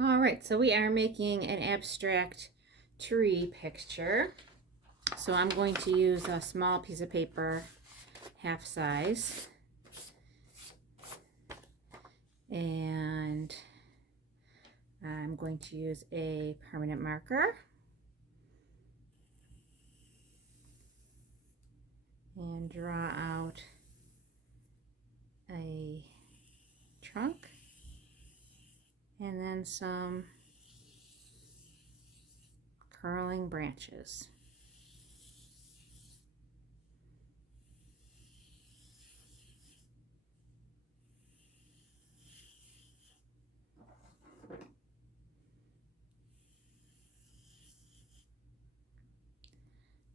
All right, so we are making an abstract tree picture. So I'm going to use a small piece of paper, half size, and I'm going to use a permanent marker and draw out a trunk and then some curling branches.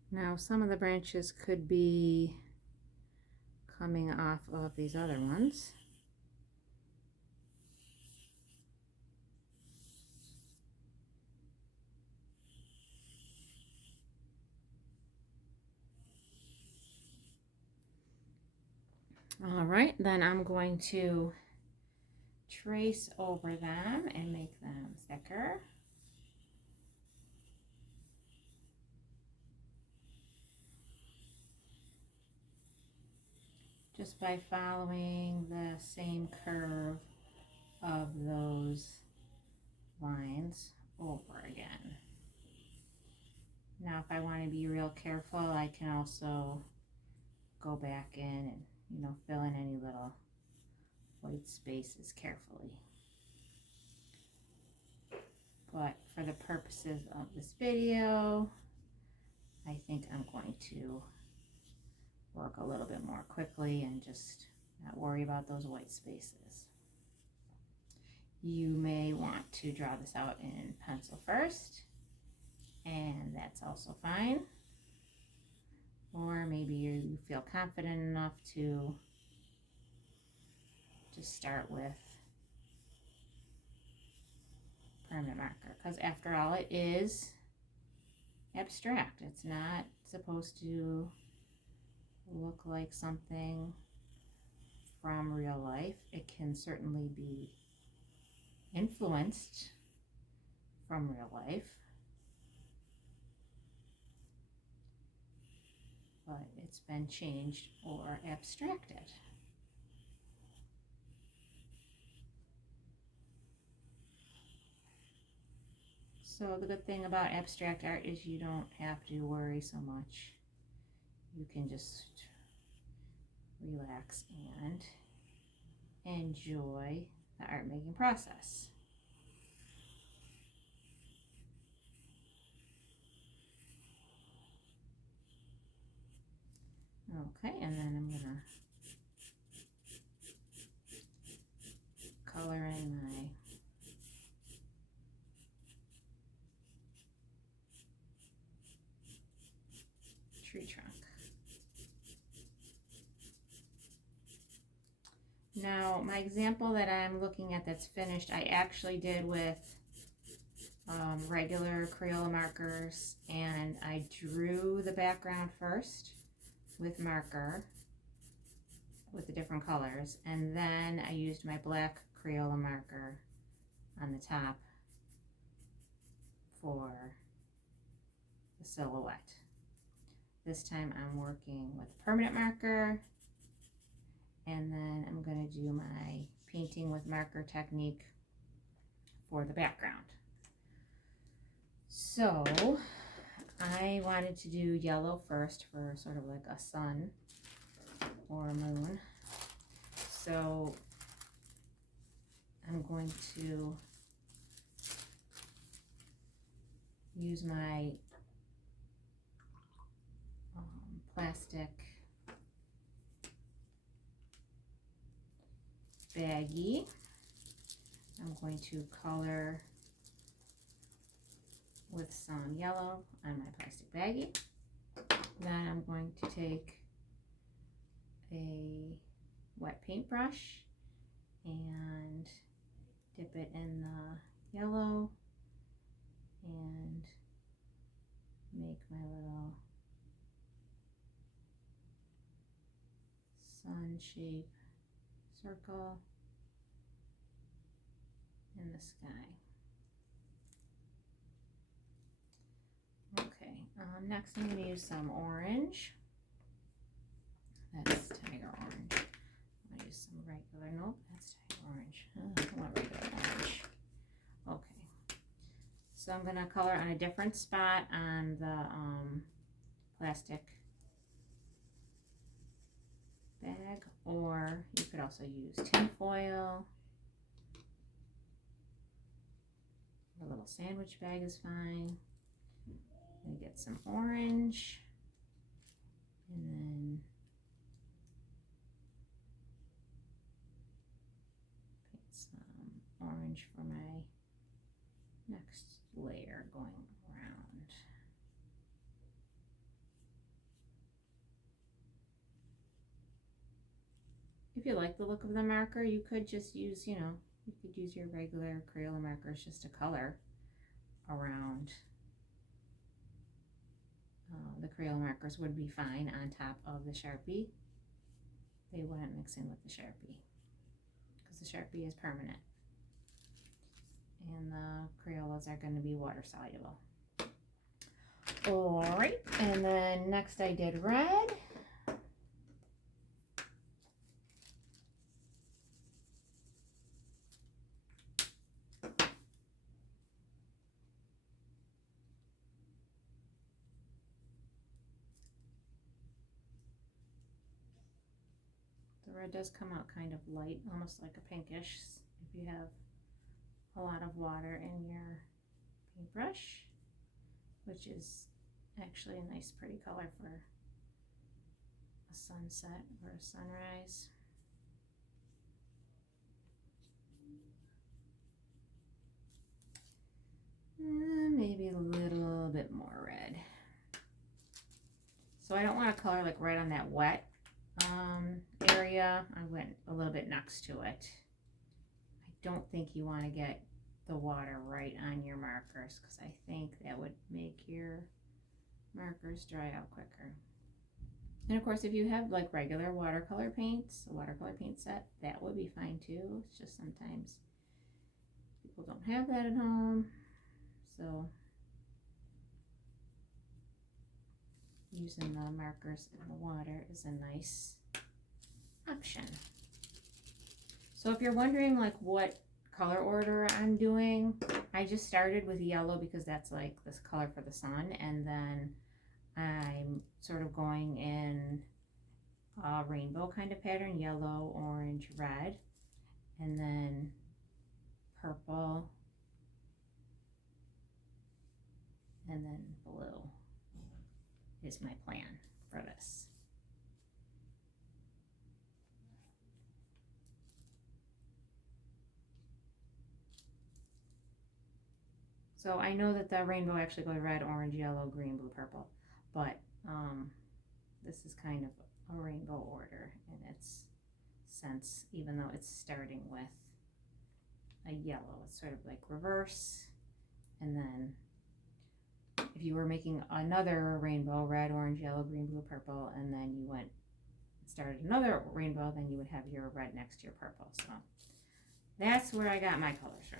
Now some of the branches could be coming off of these other ones. All right, then I'm going to trace over them and make them thicker. Just by following the same curve of those lines over again. Now if I want to be real careful, I can also go back in and fill in any little white spaces carefully. But for the purposes of this video, I think I'm going to work a little bit more quickly and just not worry about those white spaces. You may want to draw this out in pencil first, and that's also fine. Or maybe you feel confident enough to just start with permanent marker, because after all, it is abstract. It's not supposed to look like something from real life. It can certainly be influenced from real life, but it's been changed or abstracted. So the good thing about abstract art is you don't have to worry so much. You can just relax and enjoy the art making process. Okay, and then I'm gonna color in my tree trunk. Now my example that I'm looking at that's finished, I actually did with regular Crayola markers, and I drew the background first with marker with the different colors, and then I used my black Crayola marker on the top for the silhouette. This time I'm working with permanent marker, and then I'm going to do my painting with marker technique for the background. So I wanted to do yellow first for sort of like a sun or a moon. So I'm going to use my plastic baggie. I'm going to color with some yellow on my plastic baggie. Then I'm going to take a wet paintbrush and dip it in the yellow and make my little sun shape circle in the sky. Next I'm going to use some orange. That's Tiger Orange. I'm going to use some regular, nope, that's Tiger Orange. I want regular orange. Okay. So I'm going to color on a different spot on the plastic bag, or you could also use tin foil. A little sandwich bag is fine. And get some orange, and then paint some orange for my next layer going around. If you like the look of the marker, you could just use, you could use your regular Crayola markers just to color around. The Crayola markers would be fine on top of the Sharpie. They wouldn't mix in with the Sharpie because the Sharpie is permanent. And the Crayolas are going to be water soluble. All right, and then next I did red. The red does come out kind of light, almost like a pinkish if you have a lot of water in your paintbrush, which is actually a nice pretty color for a sunset or a sunrise. Maybe a little bit more red. So I don't want to color like right on that wet area. I went a little bit next to it. I don't think you want to get the water right on your markers because I think that would make your markers dry out quicker. And of course, if you have like regular watercolor paints, a watercolor paint set, that would be fine too. It's just sometimes people don't have that at home. So using the markers in the water is a nice option. So if you're wondering like what color order I'm doing, I just started with yellow because that's like this color for the sun, and then I'm sort of going in a rainbow kind of pattern, yellow, orange, red, and then purple, and then blue is my plan for this. So I know that the rainbow actually goes red, orange, yellow, green, blue, purple, but this is kind of a rainbow order in its sense, even though it's starting with a yellow. It's sort of like reverse, and then if you were making another rainbow, red, orange, yellow, green, blue, purple, and then you went started another rainbow, then you would have your red next to your purple. So that's where I got my colors from.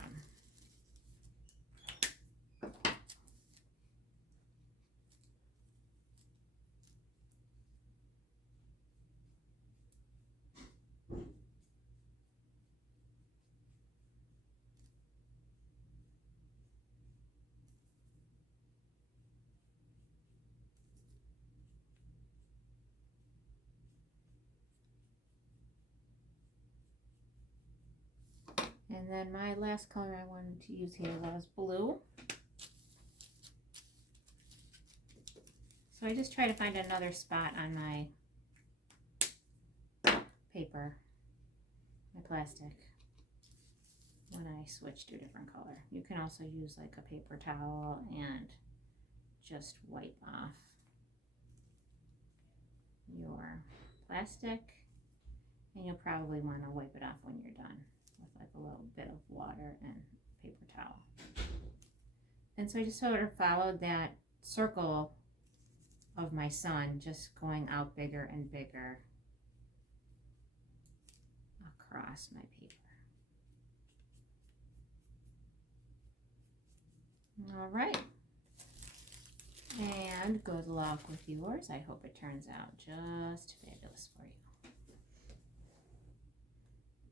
And then my last color I wanted to use here was blue. So I just try to find another spot on my paper, my plastic, when I switch to a different color. You can also use like a paper towel and just wipe off your plastic, and you'll probably want to wipe it off when you're done with like a little bit of water and paper towel. And so I just sort of followed that circle of my sun, just going out bigger and bigger across my paper. All right, and And good luck with yours. I hope it turns out just